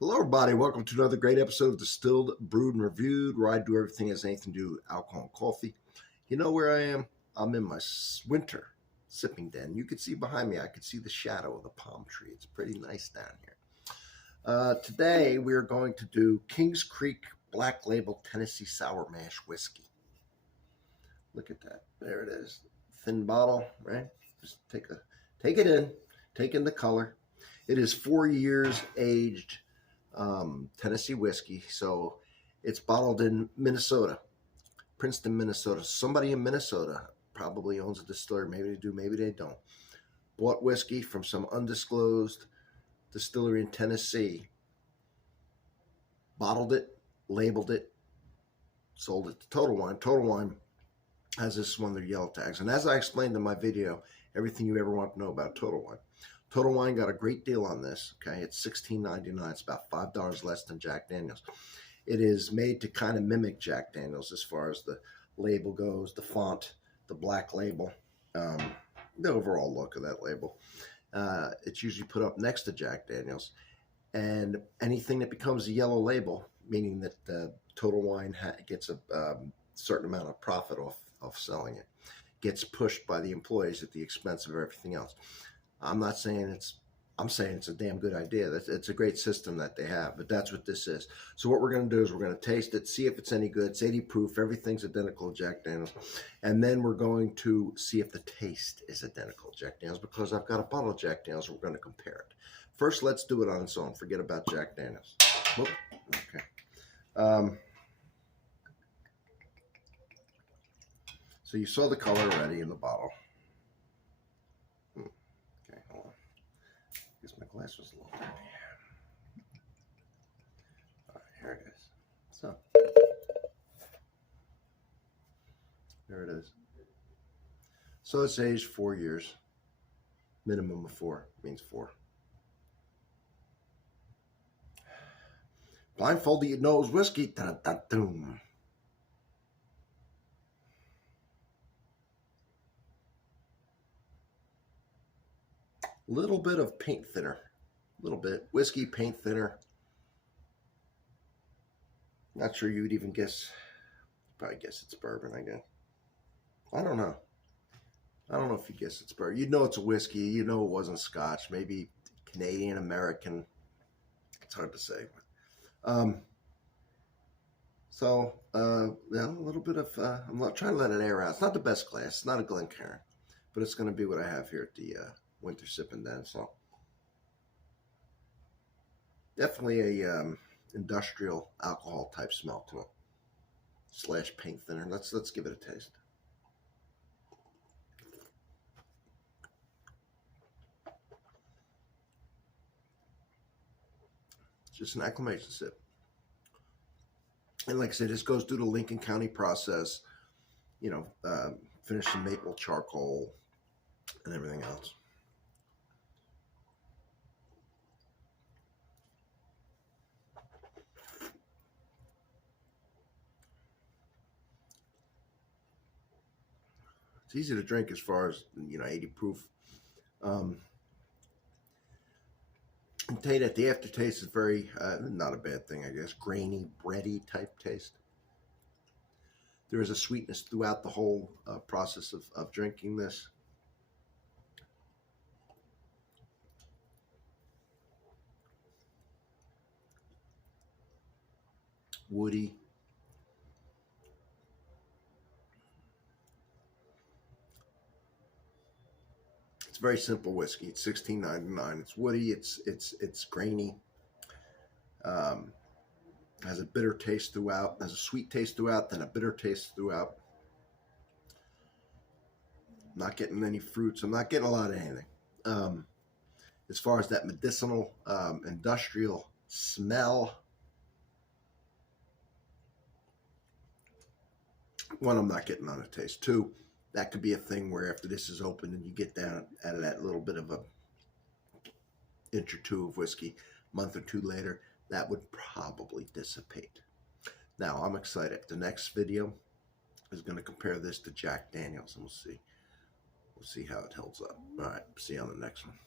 Hello, everybody. Welcome to another great episode of Distilled, Brewed, and Reviewed, where I do everything that has anything to do with alcohol and coffee. You know where I am? I'm in my winter sipping den. You can see behind me, I can see the shadow of the palm tree. It's pretty nice down here. Today, we're going to do Kings Creek Black Label Tennessee Sour Mash Whiskey. Look at that. There it is. Thin bottle, right? Just take it in, take in the color. It is 4 years aged Tennessee whiskey. So it's bottled in Minnesota, Princeton, Minnesota. Somebody in Minnesota probably owns a distillery. Maybe they do, maybe they don't. Bought whiskey from some undisclosed distillery in Tennessee, bottled it, labeled it, sold it to Total Wine. Total Wine has this one of their yellow tags. And as I explained in my video, everything you ever want to know about Total Wine. Total Wine got a great deal on this. Okay, it's $16.99. It's about $5 less than Jack Daniels. It is made to kind of mimic Jack Daniels as far as the label goes, the font, the black label, the overall look of that label. It's usually put up next to Jack Daniels. And anything that becomes a yellow label, meaning that Total Wine gets a certain amount of profit off selling it, gets pushed by the employees at the expense of everything else. I'm saying it's a damn good idea. It's a great system that they have, but that's what this is. So what we're going to do is we're going to taste it, see if it's any good. It's 80 proof. Everything's identical to Jack Daniels. And then we're going to see if the taste is identical to Jack Daniels, because I've got a bottle of Jack Daniels. We're going to compare it. First, let's do it on its own. Forget about Jack Daniels. Whoop. Okay. So you saw the color already in the bottle. Okay, hold on. I guess my glass was a little dirty. All right, here it is. So, there it is. So it's aged 4 years. Minimum of 4 means 4. Blindfolded your nose whiskey. Dun-dun-dun. Little bit of paint thinner, a little bit whiskey paint thinner. Not sure you would even guess. Probably guess it's bourbon, I guess. I don't know. I don't know if you guess it's bourbon. You know it's a whiskey. You know it wasn't Scotch. Maybe Canadian American. It's hard to say. Yeah, a little bit of. I'm not trying to let it air out. It's not the best glass. It's not a Glencairn, but it's going to be what I have here at the winter sipping den. So definitely a industrial alcohol type smell to it / paint thinner. Let's give it a taste. It's just an acclimation sip. And like I said, this goes through the Lincoln County process, finished in maple charcoal and everything else. It's easy to drink as far as, 80 proof. And tell you that the aftertaste is very, not a bad thing, I guess, grainy, bready type taste. There is a sweetness throughout the whole process of drinking this. Woody. It's very simple whiskey. It's $16.99. It's woody. It's grainy. Has a bitter taste throughout. Has a sweet taste throughout, then a bitter taste throughout. I'm not getting any fruits. I'm not getting a lot of anything. As far as that medicinal, industrial smell, one, I'm not getting on a taste. Two, that could be a thing where after this is open and you get down out of that little bit of a inch or two of whiskey, a month or two later, that would probably dissipate. Now, I'm excited. The next video is going to compare this to Jack Daniels, and we'll see how it holds up. All right, see you on the next one.